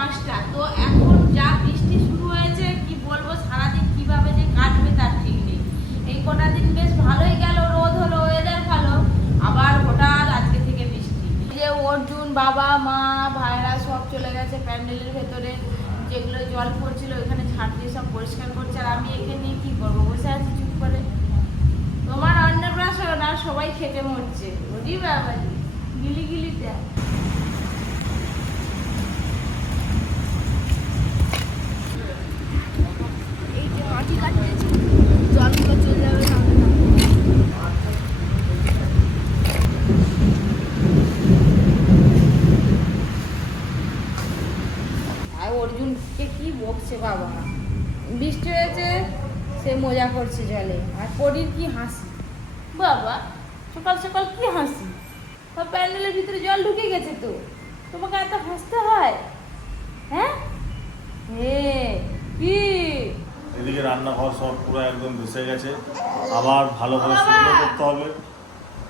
পাঁচটা তো এখন যা বৃষ্টি শুরু হয়েছে, কি বলব, সারাদিন কীভাবে যে কাটবে তার ঠিক নেই। এই কটা দিন বেশ ভালোই গেল, রোদ হলো ওয়েদার ভালো, আবার হঠাৎ আজকে থেকে বৃষ্টি। যে অর্জুন, বাবা, মা ভাইরা সব চলে গেছে প্যান্ডেলের ভেতরে। যেগুলো জল পড়ছিল, ওইখানে ঝাড় দিয়ে সব পরিষ্কার করছে। আর আমি এখানে কি করব? বসে আছি চুপ করে। তোমার অন্নপ্রাশন, আর সবাই খেতে মরছে। বুঝি বাবা গিলি গিলি দেয় এই যে মাটি কাটতেছি জলগুলো চলে যাবে সামনে আর অর্জুনকে কি বকছে বাবা বৃষ্টি হয়েছে সে মজা করছে জলে আর পরির কি হাসি? বাবা সকাল সকাল কি হাসি? সব প্যান্ডেলের ভিতরে জল ঢুকে গেছে তো। তোমাকে এত হাসতে হয়? হ্যাঁ? হে কি? এদিকে রান্নাঘর সব পুরো একদম ভেসে গেছে। আবার ভালো করে শুকনো করতে হবে।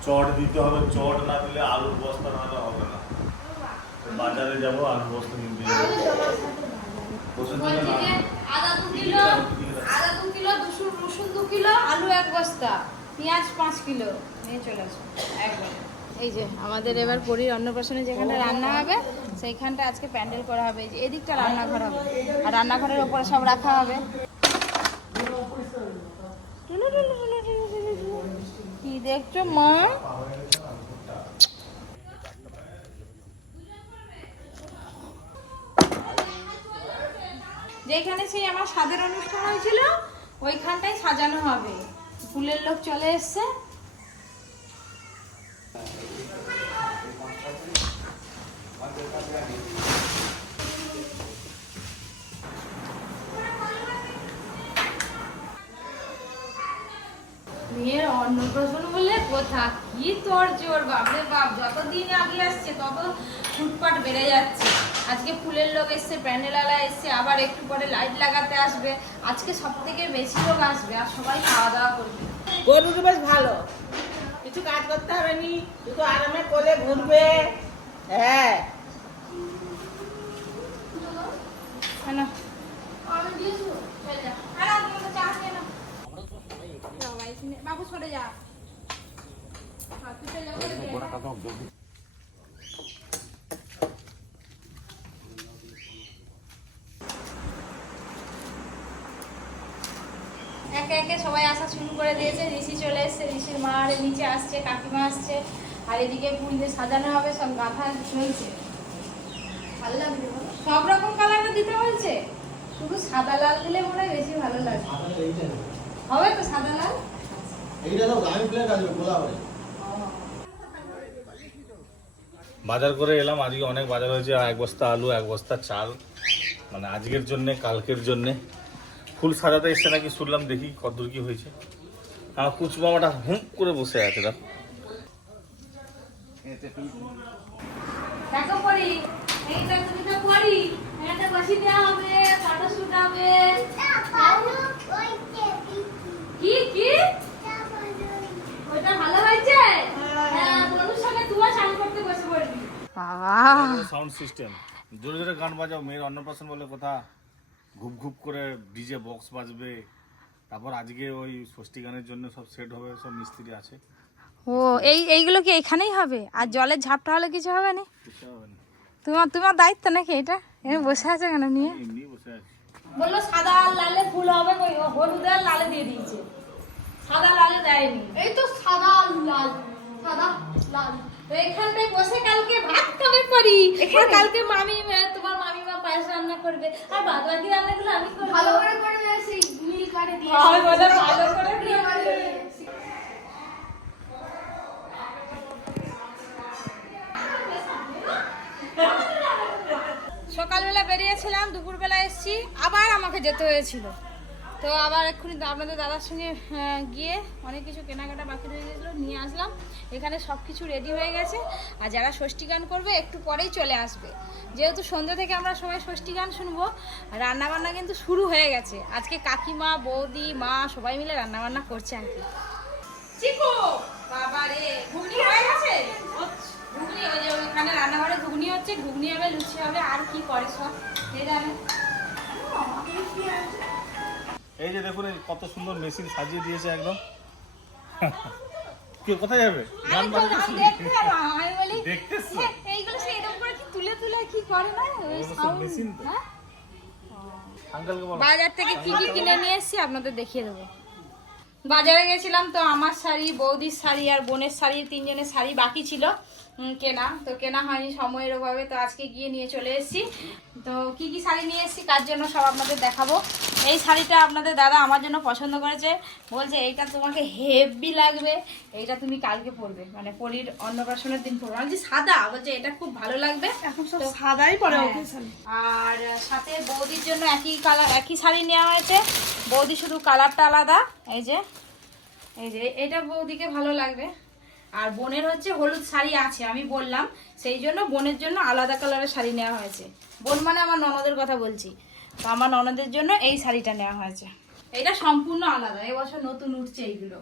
চট দিতে হবে চট না দিলে আলুর বস্তা না হবে না। বাজারে যাব আলুর বস্তা কিনতে যাব। রসুন দু কিলো, আলু এক বস্তা, পেঁয়াজ পাঁচ কিলো। নিয়ে চলে আসো। এই যে, আমাদের এবার পরীর অন্নপ্রাশনে যেখানে রান্না হবে, সেইখানটা আজকে প্যান্ডেল করা হবে। যে, এদিকটা রান্নাঘর হবে। আর রান্নাঘরের ওপরে সব রাখা হবে। কি দেখছ, মা? যেখানে সেই আমার স্বাদের অনুষ্ঠান হয়েছিল ওইখানটাই সাজানো হবে। ফুলের লোক চলে এসছে। মেয়ের অন্নপ্রাশন বলে, কোথা? কি তোর জোর? বাপরে বাপ, যতদিন আগে আসছে, তত ফুটপাট বেড়ে যাচ্ছে। আজকে ফুলের লোক এসছে প্যান্ডেলালা এসছে আবার একটু পরে লাইট লাগাতে আসবে। আজকে সব থেকে বেশি লোক আসবে আর সবাই খাওয়া দাওয়া করবে। গরুটা বেশ ভালো। কিছু কাজ করতে হবে নি শুধু আরামে কোলে ঘুরবে। হ্যাঁ। হ্যাঁ বাবু সরে যা। একে সবাই আসা শুরু করে দিয়েছে। ঋষি চলে এসছে ঋষির মা আর নিচে আসছে কাকিমা আসছে আর এদিকে ফুল দিয়ে সাজানো হবে সব গাঁথা চলছে। ভালো লাগবে সব রকম কালারটা দিতে বলছে। শুধু সাদা লাল দিলে মনে হয় বেশি ভালো লাগবে হবে তো সাদা লাল? এইটা তো দামি প্লেট আছে খোলা হবে। বাজার করে এলাম আজকে অনেক বাজার হয়েছে এক বস্তা আলু এক বস্তা চাল। মানে আজকের জন্যে কালকের জন্যে। ফুল সাজাতে এসছে নাকি শুনলাম দেখি কতদূর কি হয়েছে। আমার কুচমামাটা হুম করে বসে আছে দেখো কি কি? ভালো হয়েছে? হ্যাঁ সাউন্ড সিস্টেম। জোরে জোরে গান বাজাও মেয়ের অন্নপ্রাশন বলে কথা। ঘুপ ঘুপ করে ডিজে বক্স বাজবে। তারপর আজকে ওই ষষ্ঠী গানের জন্য সব সেট হবে সব মিস্ত্রি আছে। ও এই এইগুলো কি এখানেই হবে? আর জলের ঝাপটা হলে কিছু হবে না? তোমার তোমার দায়িত্ব নাকি এটা? এখানে বসে আছে কেন নিয়ে? এমনি বসে আছে। বলল সাদা আর লালে ফুল হবে কই হলুদ আর লালে দিয়ে দিয়েছে। সাদা লালে দেয়নি। এই তো সাদা আর লাল সাদা লাল। তো এখানটায় বসে কালকে ভাত খাবে পারি। কালকে মামি পায়েস রান্না করবে। আর বাদ বাকি রান্নাগুলো আমি করব। ভালো করে করবে সেই মিল কাটে দিয়ে ভালো করে দিবে। সকালবেলা বেরিয়েছিলাম দুপুরবেলা এসেছি আবার আমাকে যেতে হয়েছিল। তো আবার এক্ষুনি আপনাদের দাদার সঙ্গে গিয়ে অনেক কিছু কেনাকাটা বাকি রয়ে গেছিল, নিয়ে আসলাম। এখানে সব কিছু রেডি হয়ে গেছে। আর যারা ষষ্ঠী গান করবে, একটু পরেই চলে আসবে। যেহেতু সন্ধ্যা থেকে আমরা সবাই ষষ্ঠী গান শুনব রান্নাবান্না কিন্তু শুরু হয়ে গেছে। আজকে কাকিমা, বৌদি, মা সবাই মিলে রান্নাবান্না করছে আর কি। বাবা রে, ঘুগনি গেছে? রান্নাঘরে ঘুগনি হচ্ছে, ঘুগনি হবে, লুচি হবে, আর কি করে সব? এটা এই যে দেখুন কত সুন্দর মেশিন সাজিয়ে দিয়েছে একদম। কে কোথায় যাবে? গান আমি আমি দেখতে আমি বলি দেখতেছো? "হ্যাঁ, এইগুলো সে এরকম করে কি তুলে তুলে কি করে না? ওই তো। হ্যাঁ? আঙ্কেলকে বলো। বাজার থেকে কি কি কিনে নিয়ে এসেছি আপনাদের দেখিয়ে দেবো। বাজারে গেছিলাম তো আমার শাড়ি বৌদির শাড়ি আর বোনের শাড়ি তিনজনের শাড়ি বাকি ছিল। কেনা। তো কেনা হয়নি সময়ের অভাবে তো আজকে গিয়ে নিয়ে চলে এসেছি। তো কি কি শাড়ি নিয়ে এসেছি কার জন্য সব আপনাদের দেখাবো। এই শাড়িটা আপনাদের দাদা আমার জন্য পছন্দ করেছে। বলছে এইটা তোমাকে হেভি লাগবে। এইটা তুমি কালকে পরবে। মানে পরীর অন্নপ্রাশনের দিন পরবে। বলছি সাদা? বলছে এটা খুব ভালো লাগবে। এখন সব সাদাই পরে হ্যাঁ। আর সাথে বৌদির জন্য একই কালার একই শাড়ি নেওয়া হয়েছে। বৌদি শুধু কালারটা আলাদা। এই যে এই যে এটা বৌদিকে ভালো লাগবে। আর বোনের হচ্ছে হলুদ শাড়ি আছে আমি বললাম। সেই জন্য বোনের জন্য আলাদা কালারের শাড়ি নেওয়া হয়েছে। বোন মানে আমার ননদের কথা বলছি। তো আমার ননদের জন্য এই শাড়িটা নেওয়া হয়েছে। এটা সম্পূর্ণ আলাদা এবছর নতুন উঠছে এইগুলো।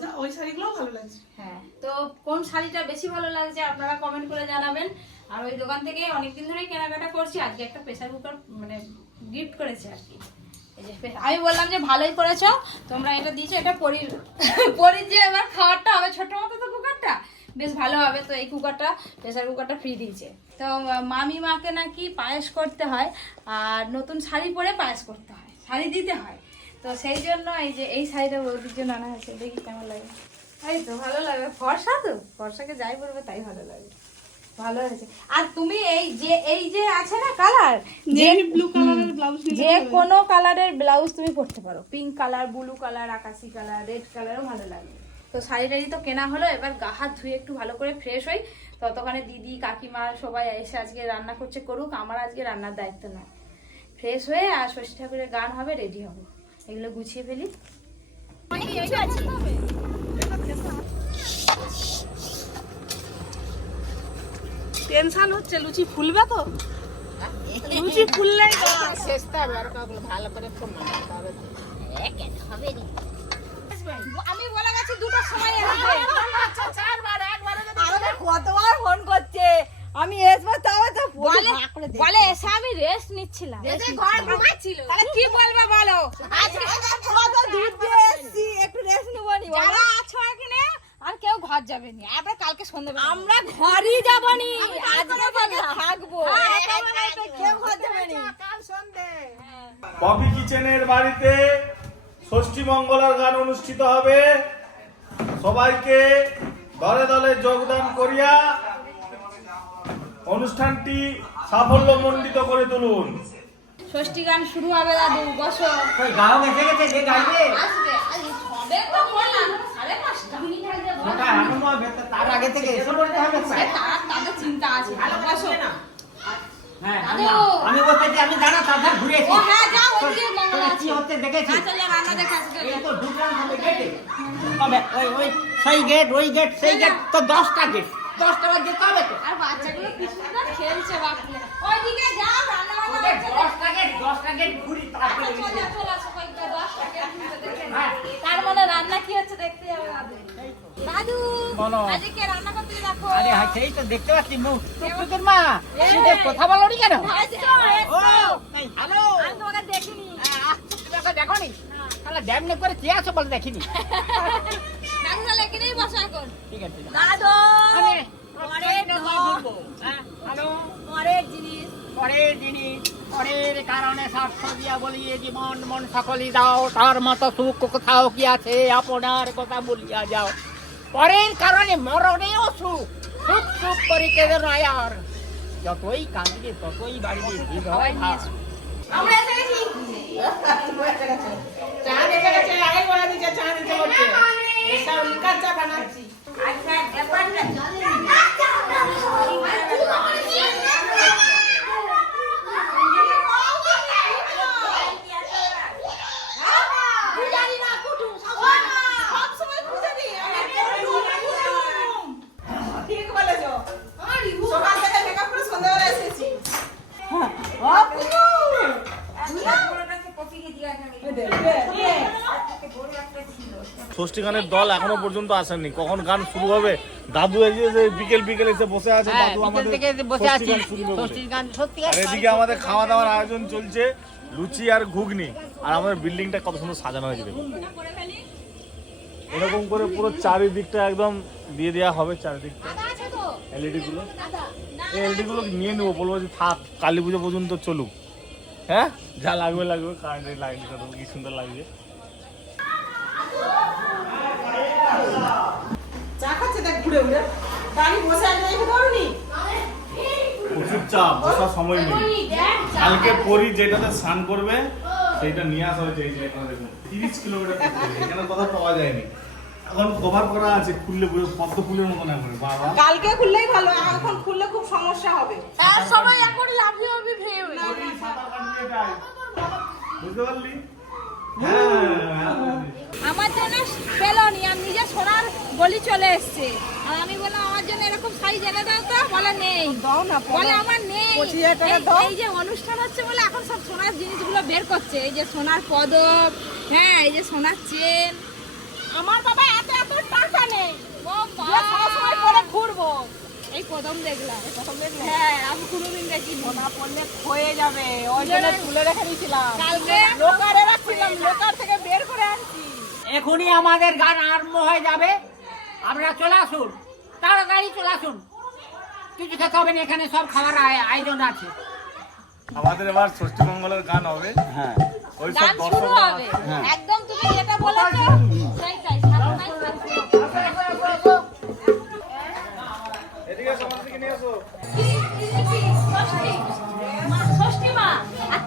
তো ওই শাড়িগুলো ভালো লাগছে। হ্যাঁ তো কোন শাড়িটা বেশি ভালো লাগছে আপনারা কমেন্ট করে জানাবেন। আর ওই দোকান থেকে অনেকদিন ধরেই কেনাকাটা করছি আজকে একটা প্রেসার কুকার মানে গিফট করেছে আর কি। আমি বললাম যে ভালোই করেছ, তোমরা এটা দিয়েছ, এটা পরির পরির যে এবার খাবারটা হবে ছোট মতো তো কুকারটা? বেশ ভালো হবে তো, এই কুকারটা, প্রেসার কুকারটা ফ্রি দিয়েছে। তো, মামি মাকে নাকি পায়েস করতে হয়, আর নতুন শাড়ি পরে পায়েস করতে হয়, শাড়ি দিতে হয়। তো সেই জন্য এই যে, এই শাড়িটা বৌদির জন্য আনা হয়েছে, দেখি কেমন লাগে। এই তো, ভালো লাগবে ফর্সা তো, ফর্সাকে যাই বলবে, তাই ভালো লাগে। ভালো হয়েছে। আর তুমি এই যে এই যে আছে না কালার যে নেভি ব্লু কালারের ব্লাউজ যে কোনো কালারের ব্লাউজ তুমি পরতে পারো। পিঙ্ক কালার ব্লু কালার আকাশি কালার রেড কালারও ভালো লাগবে তো শাড়ি টাড়ি তো কেনা হলো এবার গা হাত ধুয়ে একটু ভালো করে ফ্রেশ হই। ততক্ষণে দিদি কাকিমা সবাই এসে আজকে রান্না করছে করুক আমার আজকে রান্নার দায়িত্ব নয়। ফ্রেশ হয়ে আর ষষ্ঠী ঠাকুরের গান হবে রেডি হব। এগুলো গুছিয়ে ফেলি। টেনশন হচ্ছে লুচি ফুলবে তো? লুচি ফুললে চেষ্টা বের করব ভালো করে হবে তো। আমি বলে গেছি দুটোর সময় আসবে কতবার ফোন করছে? আমি আসব তবে তো বলে বলে এসে আমি রেস্ট নিচ্ছিলাম। ঘর ঘুমাচ্ছিল। তাহলে কি বলবে বলো? আজকে কত দূর দিয়ে এসেছি একটু রেস্ট নেব নি বলো আর কেউ ঘর যাবে না আমরা কালকে সন্ধ্যে আমরা ঘরই যাব নি। আজকে থেকে থাকব। কেউ ঘর যাবে নি। কাল সন্ধে পপি কিচেনের বাড়িতে ষষ্ঠী মঙ্গলার গান অনুষ্ঠিত হবে। সবাইকে দলে দলে যোগদান করিয়া অনুষ্ঠানটি সাফল্য মণ্ডিত করে তুলুন। ষষ্ঠী গান শুরু হবে দাদু বসো। গাও গেছে যে গাইবে? আসবে আজ সবে তো বললাম সাড়ে পাঁচটা। ওটা আরম্ভ তার আগে থেকে এসে পড়তে হবে। তার তাদের চিন্তা আছে বসো হ্যাঁ আমি- আমি আমি জানা তাদের ঘুরেছি। ও হ্যাঁ যাও ওইদিকে মঙ্গল কি হচ্ছে দেখেছি হ্যাঁ চলে রান্না দেখে এই তো ঢুকলাম তবে গেটে তবে ওই ওই সেই গেট ওই গেট সেই গেট তো দশটা গেট দশটা বাজে যেতে হবে তো? আর বাচ্চাগুলো কি সুন্দর খেলছে বাপরে। ওইদিকে যাও রান্না বান্না ওদের হচ্ছে। দশটা গেট দশটা গেট ঘুরি তারপরে আচ্ছা, চলে চলে আসো কয়েকটা দশ টাকা দেখে হ্যাঁ। তার মানে রান্না কি হচ্ছে দেখতে যাবে দাদু দাদু বলো। আজকে কে রান্না করতে দেখো। আরে হ্যাঁ সেই তো দেখতে পাচ্ছি মুখ টুকটুকের মা। কথা বলো নি কেন? এসো, ও এসো। এই হ্যালো। দেখিনি। তুমি ওকে দেখো নি। করে চেয়ে আছো বলে দেখিনি? দাদু তাহলে এখানেই বসো এখন। ঠিক আছে দাদু পরের ঘুরবো। হ্যালো। পরের জিনিস। পরের কারণে স্বার্থ দিয়া বলিয়ে জীবন মন সকলই দাও। তার মতো সুখ কোথাও কি আছে? আপনার কথা বলিয়া যাও। পরের কারণে মরণেও সুখ সুখ সুখ করি কেঁদে নয় আর। যতই কাঁদিবে ততই বাড়িবে আমরা এসে গেছি। চা দেখে গেছে আগে বলে দিচ্ছে চা দিতে হচ্ছে এসব লিকার চা বানাচ্ছি। আচ্ছা ব্যাপারটা ঠিক বলেছ সকাল থেকে মেকআপ করে সন্ধ্যাবেলা এসেছি ষষ্ঠী গানের দল এখনও পর্যন্ত আসেনি কখন গান শুরু হবে? দাদু যে বিকেল বিকেল এসে বসে আছে হ্যাঁ দাদু আমাদের বসে ষষ্ঠী আছি। গান শুনবে বলে। ষষ্ঠীর গান সত্যি এদিকে আমাদের খাওয়া দাওয়ার আয়োজন চলছে লুচি আর ঘুগনি। আর আমাদের বিল্ডিংটা কত সুন্দর সাজানো হয়েছে দেখুন। এরকম করে পুরো চারিদিকটা একদম দিয়ে দেওয়া হবে চারিদিকটা। এলইডি গুলো। এই এলইডি গুলো নিয়ে নেব বলব যে থাক কালী পুজো পর্যন্ত চলুক। হ্যাঁ? যা লাগবে লাগবে কারেন্টের লাইনটা দেবো কি সুন্দর লাগবে। চা খাচ্ছে দেখ ঘুরে ঘুরে। দাঁড়িয়ে বসে আছে দেখে ধরুনি প্রচুর চাপ বসার সময় নেই। কালকে পরি যেটাতে স্নান করবে সেইটা নিয়ে আসা হয়েছে এই যে এখানে দেখুন তিরিশ কিলোমিটার এখানে কথা পাওয়া যায়নি। এখন কভার করা আছে খুললে পুরো পদ্ম ফুলের মতন একবারে বাবা। কালকে খুললেই ভালো এখন খুললে খুব সমস্যা হবে। আর সবাই এখন লাফিয়ে লাফিয়ে ভেবে সাঁতার কাটিয়ে যায় বুঝতে পারলি? হ্যাঁ আমার জন্য পেলনি আমি নিজে সোনার গলি চলে এসছে। আর আমি বললাম আমার জন্য এরকম সাইজ এনে দাও তো। বলে নেই। দাও না বলে। আমার নেই। এই যে অনুষ্ঠান হচ্ছে বলে এখন সব সোনার জিনিসগুলো বের করছে। এই যে সোনার পদক হ্যাঁ এই যে সোনার চেন আমার বাবা এত এত টাকা নেই। ও পরে ঘুরবো। এই প্রথম দেখলাম প্রথম দেখলাম। হ্যাঁ আমি কোনোদিন দেখিনি না। পড়লে ক্ষয়ে যাবে ওই জন্য তুলে রেখে দিয়েছিলাম। কালকে লোকারে রাখছিলাম লোকার থেকে বের করে আনছি। এখনই আমাদের গান আরম্ভ হয়ে যাবে। আপনারা চলে আসুন তাড়াতাড়ি চলে আসুন। কিছু খেতে হবে না এখানে সব খাবার আয়োজন আছে। আমাদের এবার ষষ্ঠী মঙ্গলের গান হবে। হ্যাঁ। ওই সব গান হবে। একদম তুমি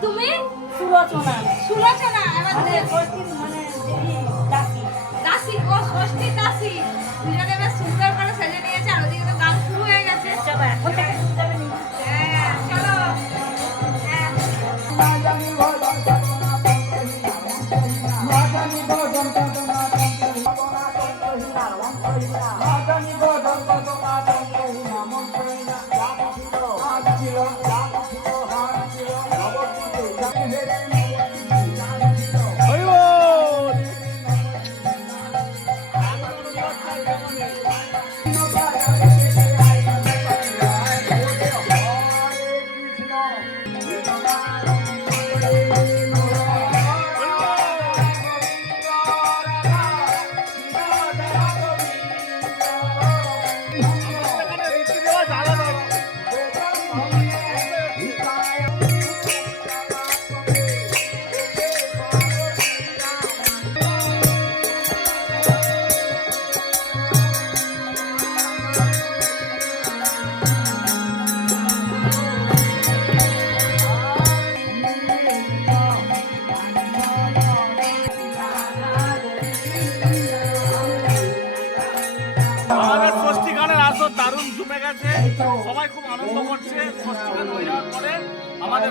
তুমি? সুলোচনা। সুলোচনা এবার ষষ্ঠী মানে দাসী। দাসী ও ষষ্ঠী দাসী। দুজনে বেশ সুন্দর করে সেজে নিয়েছে আর ওদিকে তো গান শুরু হয়ে গেছে। চলো এখন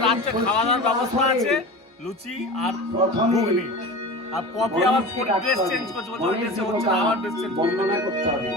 রাত্রে খাওয়া দাওয়ার ব্যবস্থা আছে, লুচি আর ঘুগনি। আর পপি আবার ড্রেস চেঞ্জ করছে, বলছে ড্রেস হচ্ছে না আবার ড্রেস চেঞ্জ করছে হরি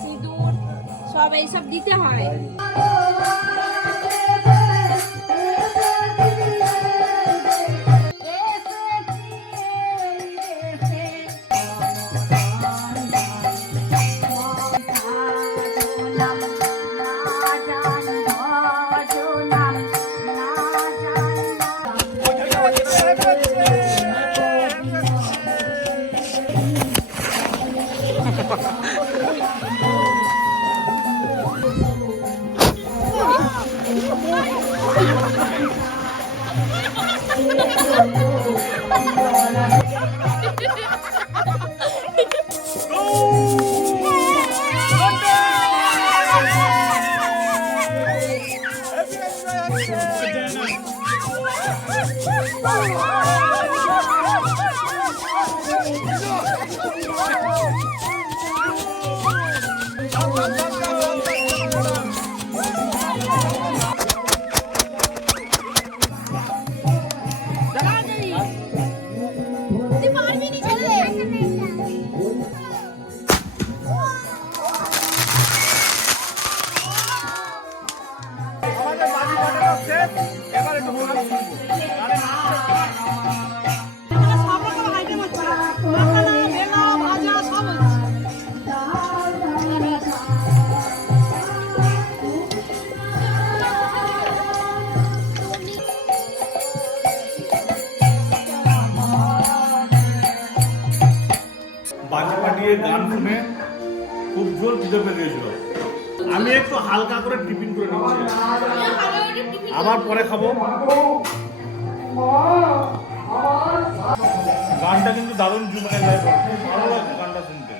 সিঁদুর সব এইসব দিতে হয়। খুব জোর খিদে পেয়ে গিয়েছিল। আমি একটু হালকা করে টিফিন করে নিচ্ছি। আবার পরে খাব। গানটা কিন্তু দারুণ জুমায় ভালো লাগছে গানটা শুনতে।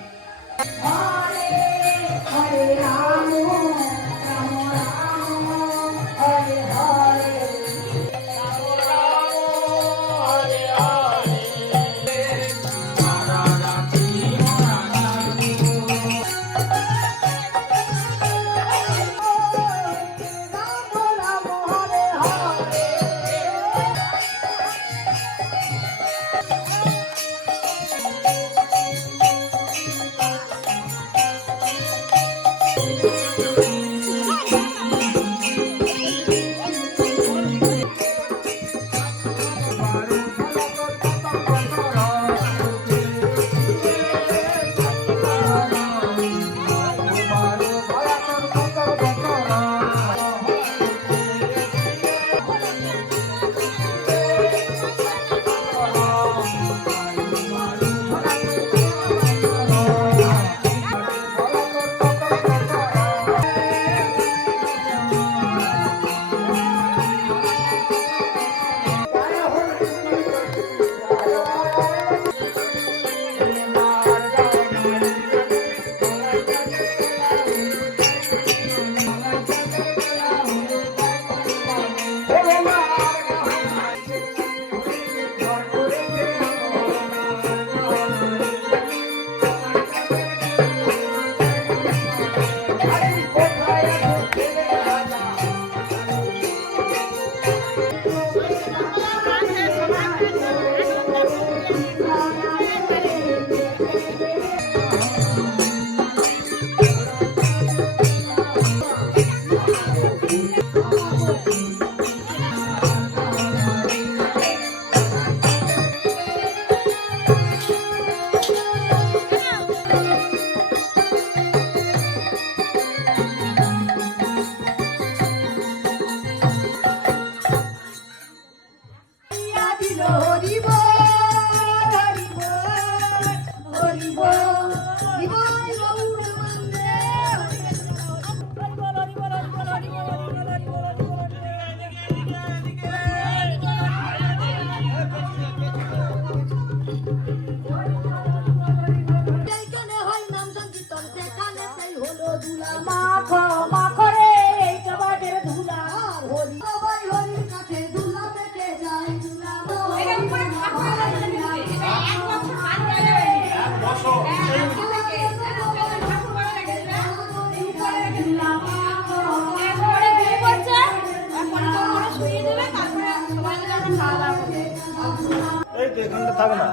এই তো এখানটা থাক না।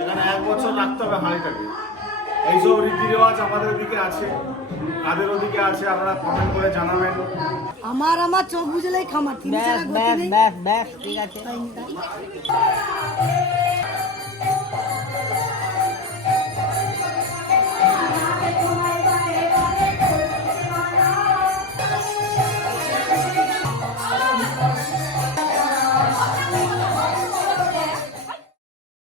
এখানে এক বছর রাখতে হবে হাঁড়িটাকে। এইসব রীতি রেওয়াজ আমাদের ওদিকে আছে। কাদের ওদিকে আছে আপনারা কমেন্ট করে জানাবেন। আমার আমার চোখ বুঝলেই খামার। ব্যাস ব্যাস ব্যাস ব্যাস ঠিক আছে।